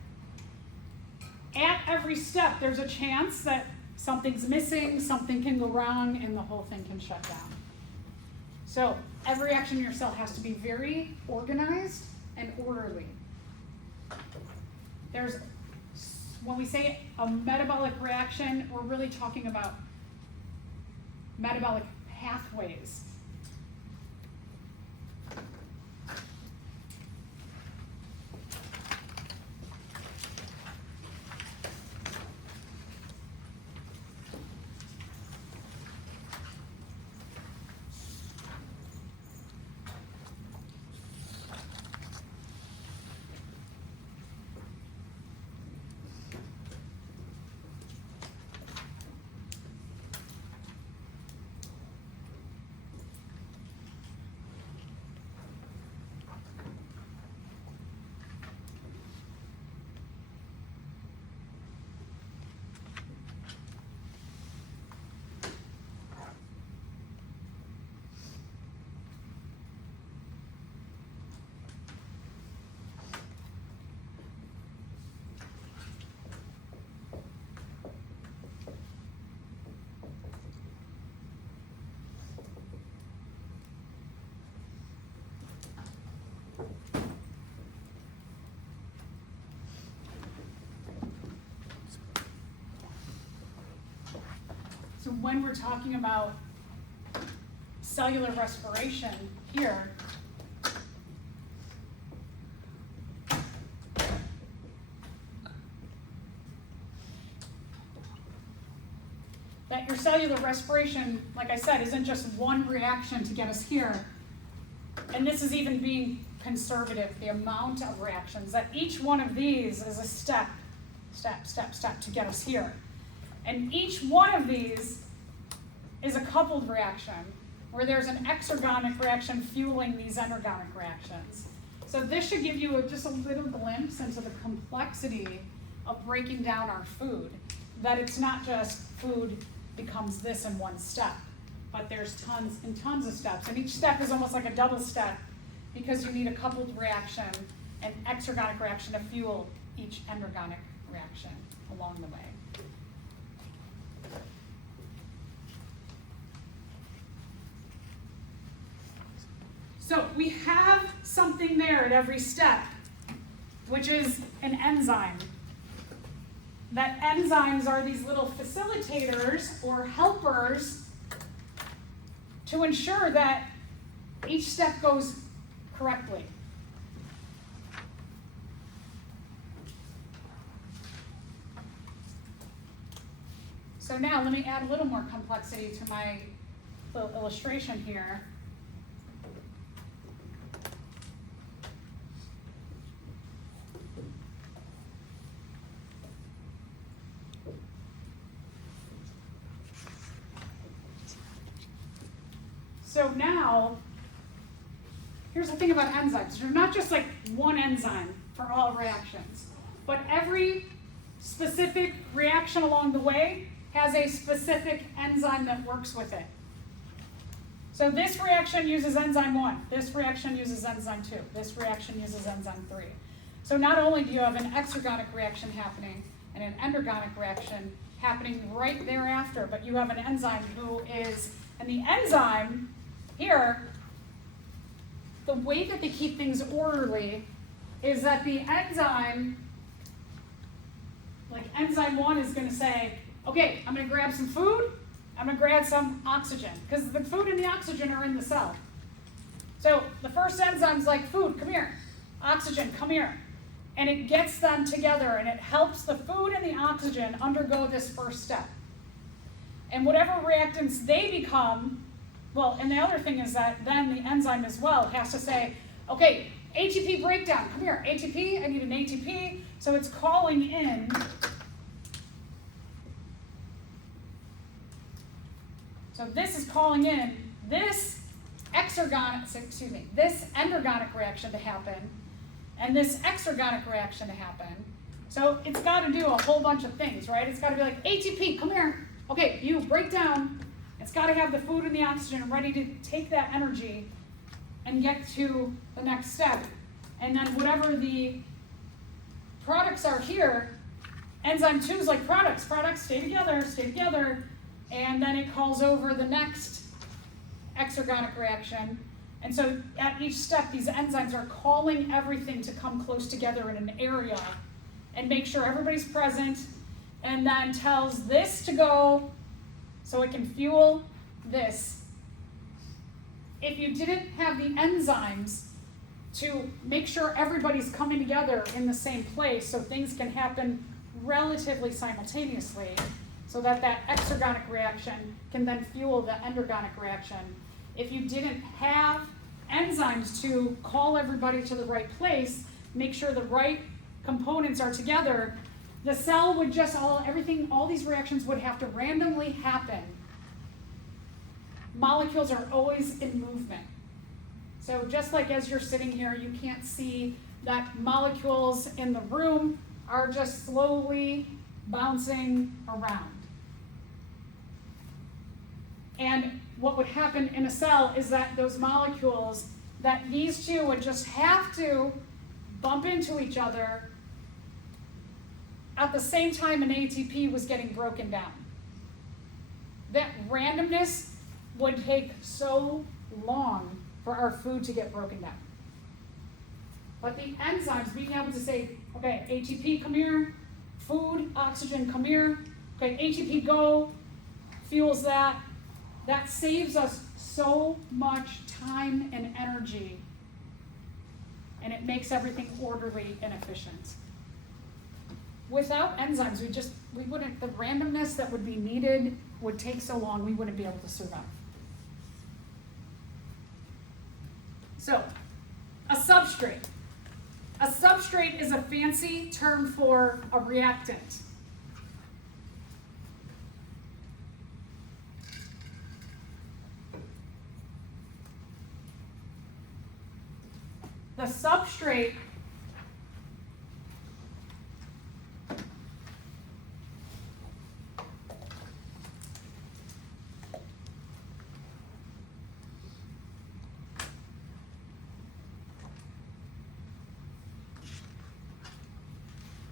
At every step, there's a chance that something's missing, something can go wrong, and the whole thing can shut down. So every reaction in your cell has to be very organized and orderly. When we say a metabolic reaction, we're really talking about metabolic pathways. So when we're talking about cellular respiration here, that your cellular respiration, like I said, isn't just one reaction to get us here. And this is even being conservative, the amount of reactions, that each one of these is a step to get us here. And each one of these is a coupled reaction, where there's an exergonic reaction fueling these endergonic reactions. So this should give you just a little glimpse into the complexity of breaking down our food. That it's not just food becomes this in one step, but there's tons and tons of steps. And each step is almost like a double step, because you need a coupled reaction, an exergonic reaction to fuel each endergonic reaction along the way. So we have something there at every step, which is an enzyme. That enzymes are these little facilitators or helpers to ensure that each step goes correctly. So now let me add a little more complexity to my little illustration here. So now, here's the thing about enzymes. They're not just like one enzyme for all reactions, but every specific reaction along the way has a specific enzyme that works with it. So this reaction uses enzyme 1, this reaction uses enzyme 2, this reaction uses enzyme 3. So not only do you have an exergonic reaction happening and an endergonic reaction happening right thereafter, but you have an enzyme who is, and the enzyme here, the way that they keep things orderly is that the enzyme, like enzyme 1 is going to say, okay, I'm going to grab some food, I'm going to grab some oxygen, because the food and the oxygen are in the cell. So the first enzyme's like, food, come here, oxygen, come here. And it gets them together, and it helps the food and the oxygen undergo this first step. And whatever reactants they become, well, and the other thing is that then the enzyme as well has to say, okay, ATP breakdown, come here, ATP, I need an ATP. So it's calling in So this is calling in this this endergonic reaction to happen, and this exergonic reaction to happen. So it's got to do a whole bunch of things, right? It's got to be like, ATP, come here. Okay, you break down. It's got to have the food and the oxygen ready to take that energy and get to the next step. And then whatever the products are here, enzyme 2 is like products, stay together, and then it calls over the next exergonic reaction. And so at each step, these enzymes are calling everything to come close together in an area and make sure everybody's present, and then tells this to go so it can fuel this. If you didn't have the enzymes to make sure everybody's coming together in the same place so things can happen relatively simultaneously, so that that exergonic reaction can then fuel the endergonic reaction. If you didn't have enzymes to call everybody to the right place, make sure the right components are together, the cell would just all these reactions would have to randomly happen. Molecules are always in movement. So just like as you're sitting here, you can't see that molecules in the room are just slowly bouncing around. And what would happen in a cell is that those molecules, that these two would just have to bump into each other at the same time an ATP was getting broken down. That randomness would take so long for our food to get broken down. But the enzymes, being able to say, okay, ATP, come here, food, oxygen, come here, okay, ATP, go, fuels that. That saves us so much time and energy, and it makes everything orderly and efficient. Without enzymes, we wouldn't, the randomness that would be needed would take so long, we wouldn't be able to survive. So, a substrate. A substrate is a fancy term for a reactant. The substrate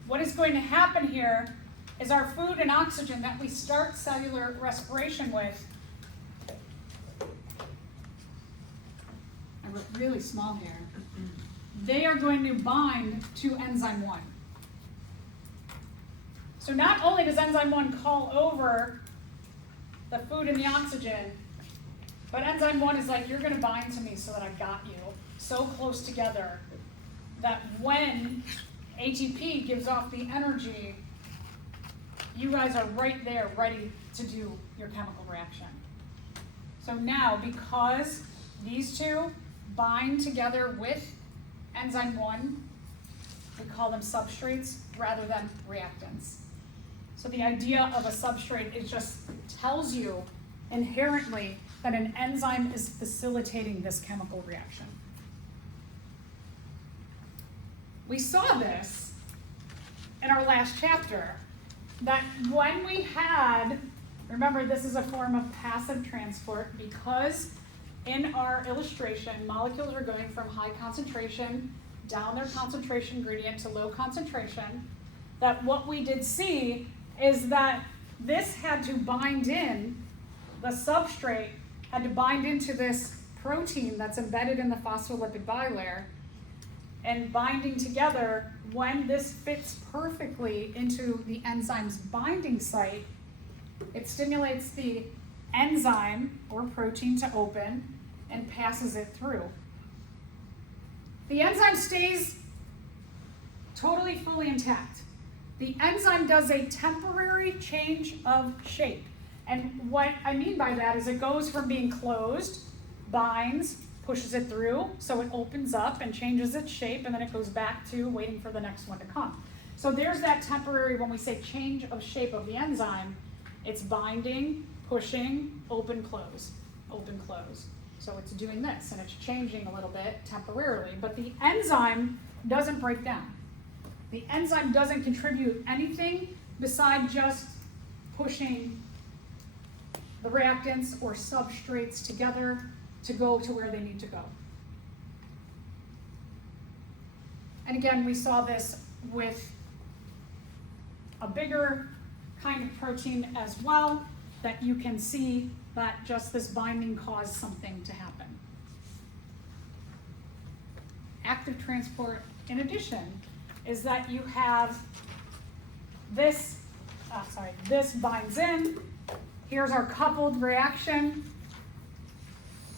what is going to happen here is our food and oxygen that we start cellular respiration with, I wrote really small here, they are going to bind to enzyme 1. So not only does enzyme 1 call over the food and the oxygen, but enzyme 1 is like, you're going to bind to me so that I got you so close together that when ATP gives off the energy you guys are right there ready to do your chemical reaction. So now, because these two bind together with enzyme 1, we call them substrates rather than reactants. So the idea of a substrate is just tells you inherently that an enzyme is facilitating this chemical reaction. We saw this in our last chapter, that when we had, remember this is a form of passive transport, because in our illustration, molecules are going from high concentration down their concentration gradient to low concentration, that what we did see is that this had to bind in, the substrate had to bind into this protein that's embedded in the phospholipid bilayer, and binding together, when this fits perfectly into the enzyme's binding site, it stimulates the enzyme or protein to open and passes it through. The enzyme stays totally fully intact. The enzyme does a temporary change of shape. And what I mean by that is it goes from being closed, binds, pushes it through, so it opens up and changes its shape, and then it goes back to waiting for the next one to come. So there's that temporary, when we say change of shape of the enzyme, it's binding, pushing, open, close, open, close. So it's doing this, and it's changing a little bit temporarily, but the enzyme doesn't break down. The enzyme doesn't contribute anything besides just pushing the reactants or substrates together to go to where they need to go. And again, we saw this with a bigger kind of protein as well, that you can see that just this binding caused something to happen. Active transport, in addition, is that you have this, this binds in. Here's our coupled reaction.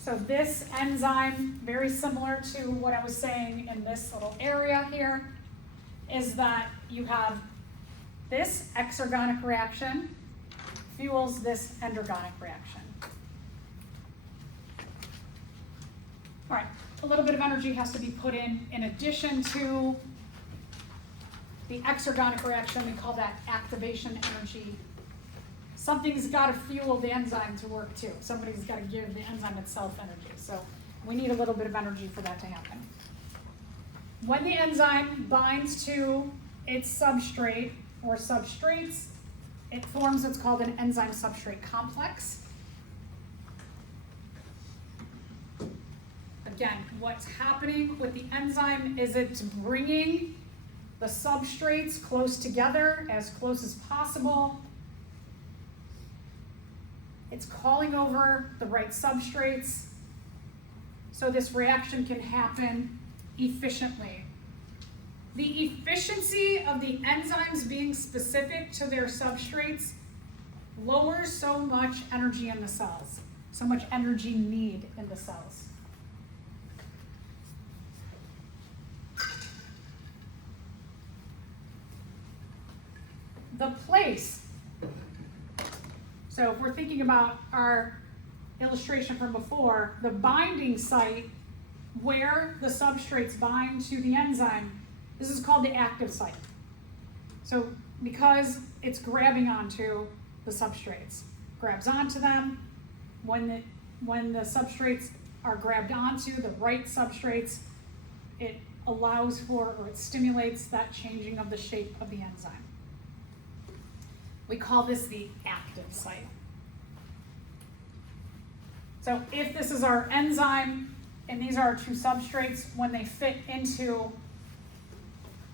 So this enzyme, very similar to what I was saying in this little area here, is that you have this exergonic reaction fuels this endergonic reaction. All right, a little bit of energy has to be put in addition to the exergonic reaction. We call that activation energy. Something's got to fuel the enzyme to work too. Somebody's got to give the enzyme itself energy. So we need a little bit of energy for that to happen. When the enzyme binds to its substrate or substrates, it forms what's called an enzyme substrate complex. Again, what's happening with the enzyme is it's bringing the substrates close together, as close as possible. It's calling over the right substrates so this reaction can happen efficiently. The efficiency of the enzymes being specific to their substrates lowers so much energy in the cells, so much energy need in the cells. The place. So if we're thinking about our illustration from before, the binding site where the substrates bind to the enzyme, this is called the active site. So because it's grabbing onto the substrates, grabs onto them, when the substrates are grabbed onto, the right substrates, it allows for, or it stimulates that changing of the shape of the enzyme. We call this the active site. So if this is our enzyme, and these are our two substrates, when they fit into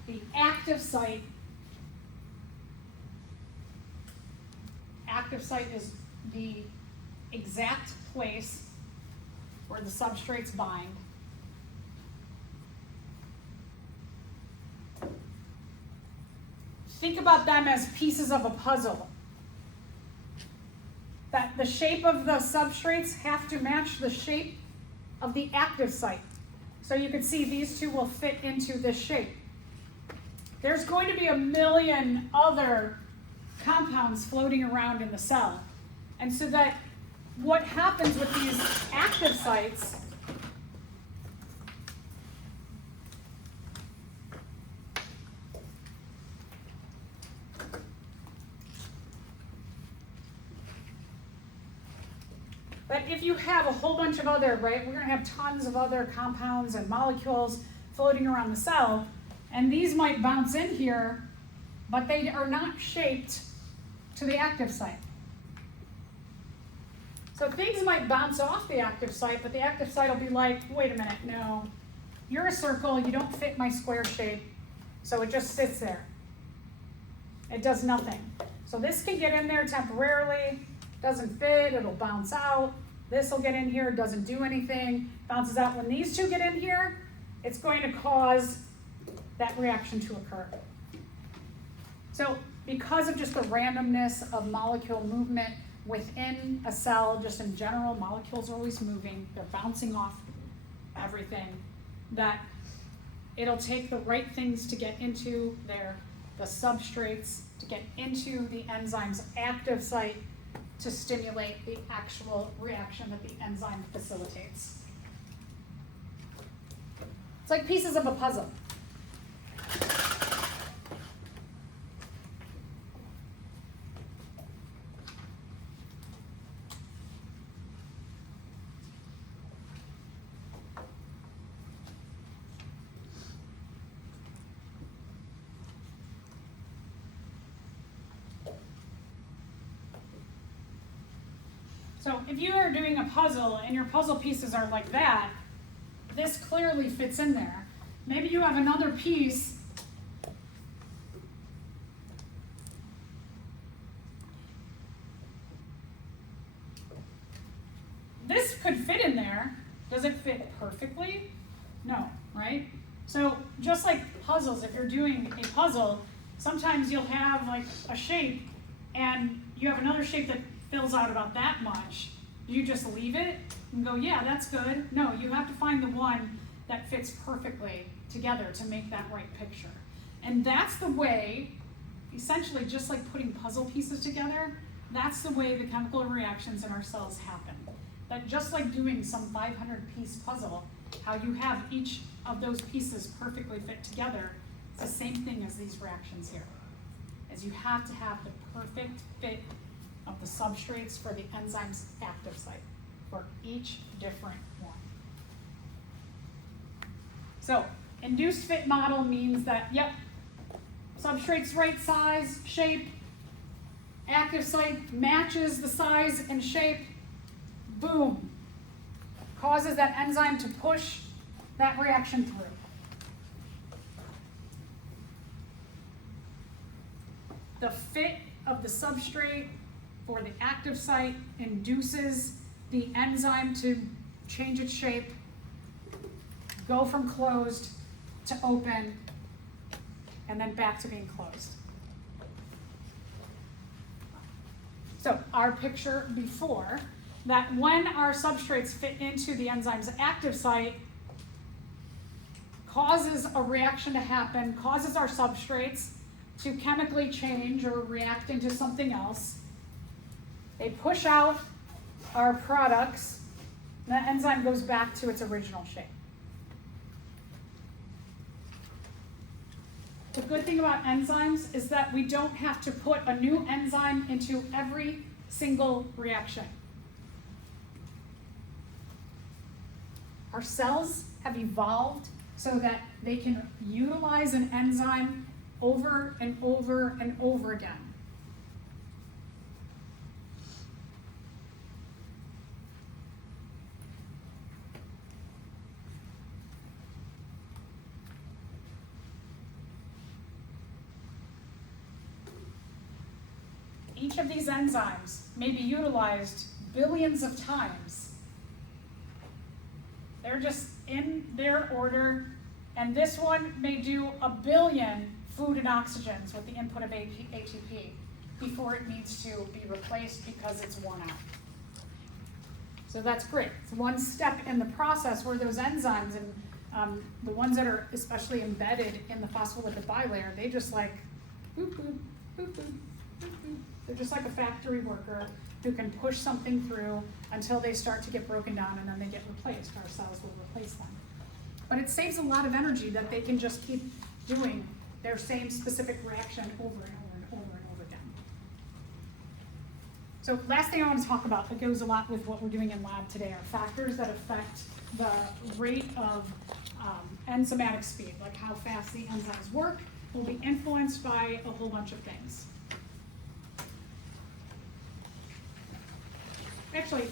the active site is the exact place where the substrates bind. Think about them as pieces of a puzzle. That the shape of the substrates have to match the shape of the active site. So you can see these two will fit into this shape. There's going to be a million other compounds floating around in the cell. And so that what happens with these active sites but if you have a whole bunch of other, right, we're going to have tons of other compounds and molecules floating around the cell, and these might bounce in here, but they are not shaped to the active site. So things might bounce off the active site, but the active site will be like, wait a minute, no, you're a circle, you don't fit my square shape, so it just sits there. It does nothing. So this can get in there temporarily, doesn't fit, it'll bounce out. This will get in here, doesn't do anything, bounces out. When these two get in here, it's going to cause that reaction to occur. So because of just the randomness of molecule movement within a cell, just in general, molecules are always moving, they're bouncing off everything, that it'll take the right things to get into there, the substrates, to get into the enzyme's active site, to stimulate the actual reaction that the enzyme facilitates. It's like pieces of a puzzle. So if you are doing a puzzle and your puzzle pieces are like that, this clearly fits in there. Maybe you have another piece this could fit in there. Does it fit perfectly? No, right? So just like puzzles, if you're doing a puzzle, sometimes you'll have like a shape and you have another shape that fills out about that much. You just leave it and go, yeah, that's good. No, you have to find the one that fits perfectly together to make that right picture. And that's the way, essentially just like putting puzzle pieces together, that's the way the chemical reactions in our cells happen. That just like doing some 500-piece puzzle, how you have each of those pieces perfectly fit together, it's the same thing as these reactions here. Is you have to have the perfect fit of the substrates for the enzyme's active site for each different one. So, induced fit model means that, yep, substrate's right size, shape, active site matches the size and shape, boom, causes that enzyme to push that reaction through. The fit of the substrate for the active site induces the enzyme to change its shape, go from closed to open, and then back to being closed. So our picture before, that when our substrates fit into the enzyme's active site, causes a reaction to happen, causes our substrates to chemically change or react into something else. They push out our products, and the enzyme goes back to its original shape. The good thing about enzymes is that we don't have to put a new enzyme into every single reaction. Our cells have evolved so that they can utilize an enzyme over and over and over again. Each of these enzymes may be utilized billions of times. They're just in their order, and this one may do 1 billion food and oxygens with the input of ATP before it needs to be replaced because it's worn out. So that's great. It's one step in the process where those enzymes and the ones that are especially embedded in the phospholipid bilayer, they just like boop, boop, boop, boop, They're just like a factory worker who can push something through until they start to get broken down and then they get replaced. Our cells will replace them. But it saves a lot of energy that they can just keep doing their same specific reaction over and over and over and over again. So last thing I want to talk about that goes a lot with what we're doing in lab today are factors that affect the rate of enzymatic speed, like how fast the enzymes work, will be influenced by a whole bunch of things. Actually,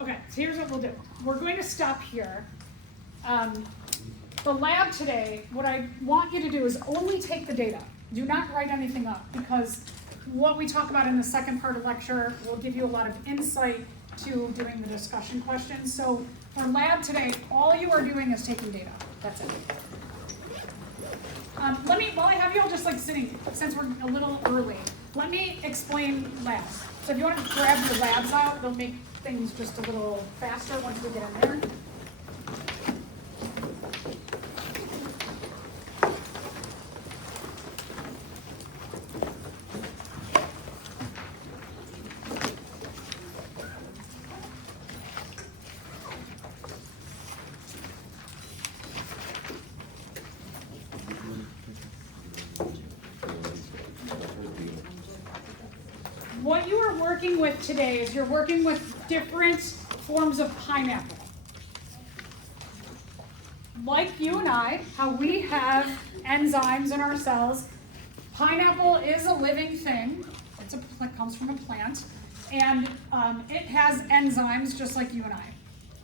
okay, so here's what we'll do. We're going to stop here. The lab today, what I want you to do is only take the data. Do not write anything up, because what we talk about in the second part of lecture will give you a lot of insight to doing the discussion questions. So for lab today, all you are doing is taking data. That's it. While I have you all just like sitting, since we're a little early, let me explain labs. So if you want to grab your labs out, they'll make things just a little faster once we get in there. What you are working with today is you're working with different forms of pineapple. Like you and I, how we have enzymes in our cells, pineapple is a living thing. It comes from a plant, and it has enzymes just like you and I.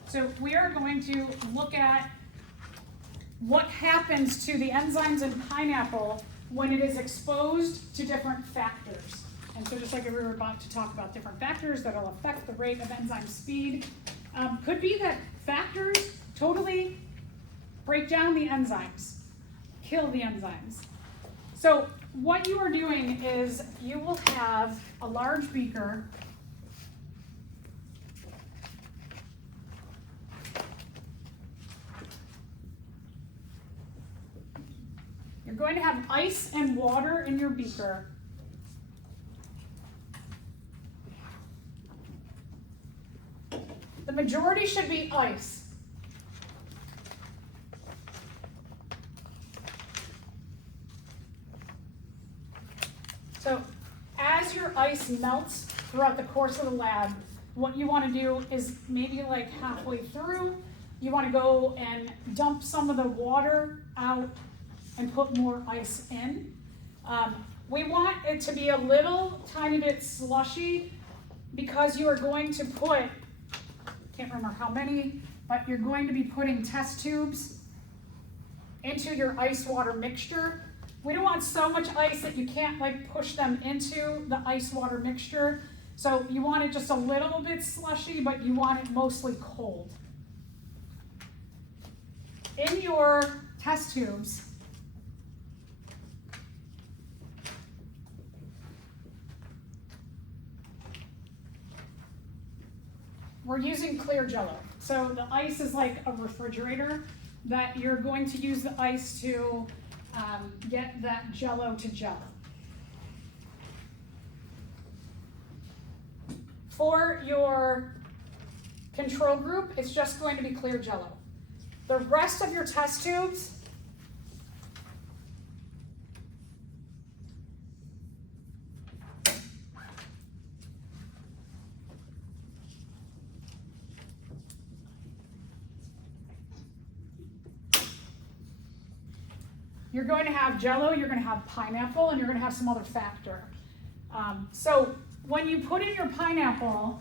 So we are going to look at what happens to the enzymes in pineapple when it is exposed to different factors. And so just like we were about to talk about different factors that will affect the rate of enzyme speed, could be that factors totally break down the enzymes, kill the enzymes. So what you are doing is you will have a large beaker . You're going to have ice and water in your beaker. The majority should be ice. So as your ice melts throughout the course of the lab, what you want to do is maybe like halfway through, you want to go and dump some of the water out and put more ice in. We want it to be a little tiny bit slushy because you are going to put, can't remember how many, but you're going to be putting test tubes into your ice water mixture. We don't want so much ice that you can't like push them into the ice water mixture. So you want it just a little bit slushy, but you want it mostly cold. In your test tubes, we're using clear Jell-O. So the ice is like a refrigerator that you're going to use the ice to get that Jell-O to gel. For your control group, it's just going to be clear Jell-O. The rest of your test tubes, you're going to have Jell-O, you're going to have pineapple, and you're going to have some other factor. So when you put in your pineapple,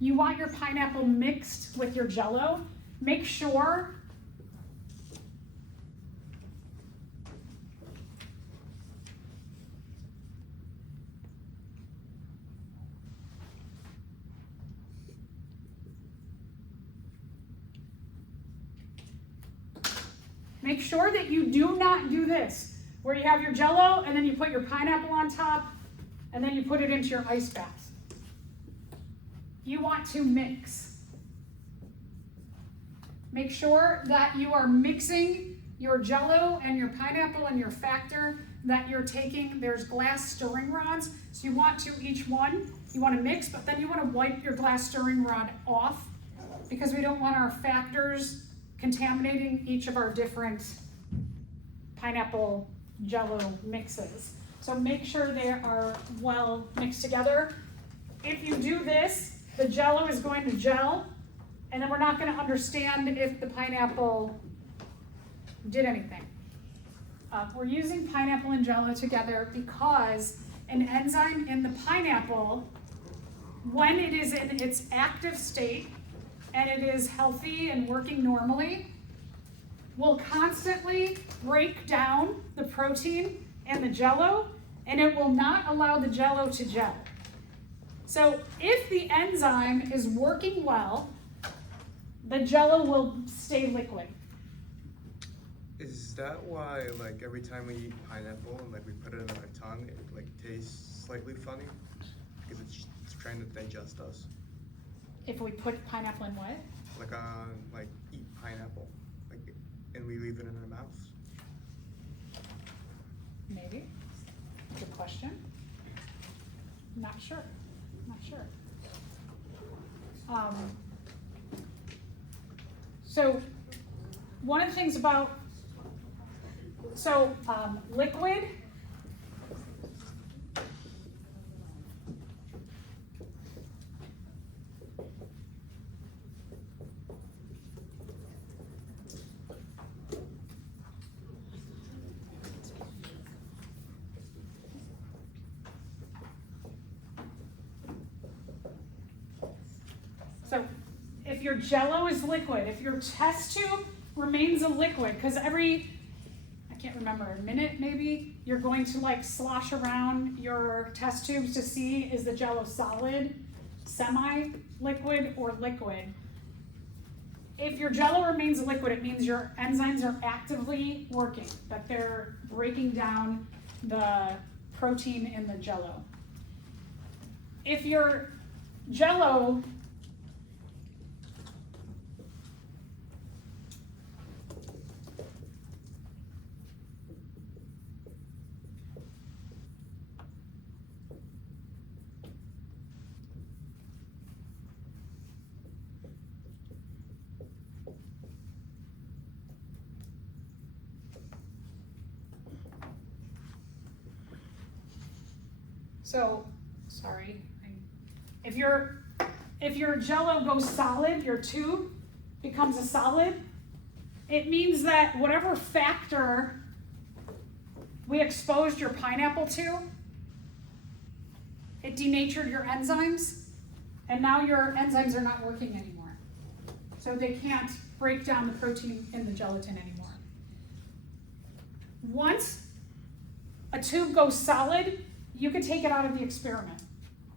you want your pineapple mixed with your Jell-O. Make sure that you do not do this, where you have your Jell-O and then you put your pineapple on top and then you put it into your ice bath. You want to mix. make sure that you are mixing your Jell-O and your pineapple and your factor that you're taking. There's glass stirring rods, so you want to, each one, you want to mix, but then you want to wipe your glass stirring rod off because we don't want our factors contaminating each of our different pineapple Jell-O mixes. So make sure they are well mixed together. If you do this, the Jell-O is going to gel, and then we're not going to understand if the pineapple did anything. We're using pineapple and Jell-O together because an enzyme in the pineapple, when it is in its active state and it is healthy and working normally, will constantly break down the protein in the Jell-O, and it will not allow the Jell-O to gel. So if the enzyme is working well, the Jell-O will stay liquid. Is that why, like, every time we eat pineapple and like we put it in our tongue, it like tastes slightly funny because it's trying to digest us? If we put pineapple in what? Like eat pineapple, like, and we leave it in our mouths. Maybe. Good question. Not sure. Not sure. So one of the things about liquid, so if your Jell-O is liquid, if your test tube remains a liquid, because I can't remember, a minute maybe, you're going to like slosh around your test tubes to see is the Jell-O solid, semi-liquid, or liquid. If your Jell-O remains liquid, it means your enzymes are actively working, that they're breaking down the protein in the Jell-O. If your Jell-O if your Jell-O goes solid, your tube becomes a solid, it means that whatever factor we exposed your pineapple to, it denatured your enzymes, and now your enzymes are not working anymore. So they can't break down the protein in the gelatin anymore. Once a tube goes solid, you can take it out of the experiment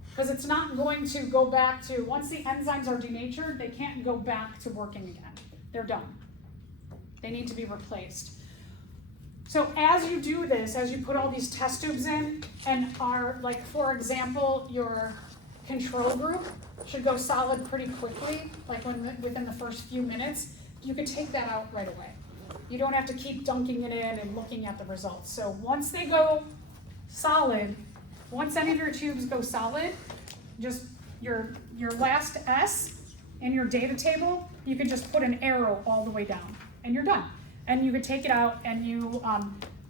because it's not going to go back to, once the enzymes are denatured, they can't go back to working again. They're done. They need to be replaced. So as you do this, as you put all these test tubes in and are, like, for example, your control group should go solid pretty quickly, like within the first few minutes, you can take that out right away. You don't have to keep dunking it in and looking at the results. So once they go solid, once any of your tubes go solid, just your last S in your data table, you can just put an arrow all the way down and you're done. And you could take it out and you,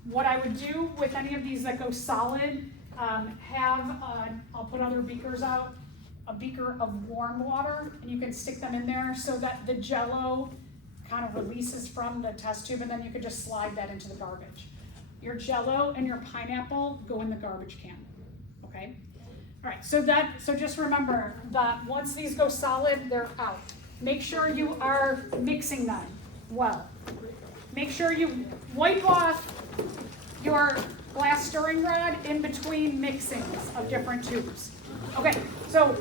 what I would do with any of these that go solid, I'll put other beakers out, a beaker of warm water, and you can stick them in there so that the Jell-O kind of releases from the test tube, and then you could just slide that into the garbage. Your Jell-O and your pineapple go in the garbage can, okay? All right, so just remember that once these go solid, they're out. Make sure you are mixing them well. Make sure you wipe off your glass stirring rod in between mixings of different tubes. Okay, so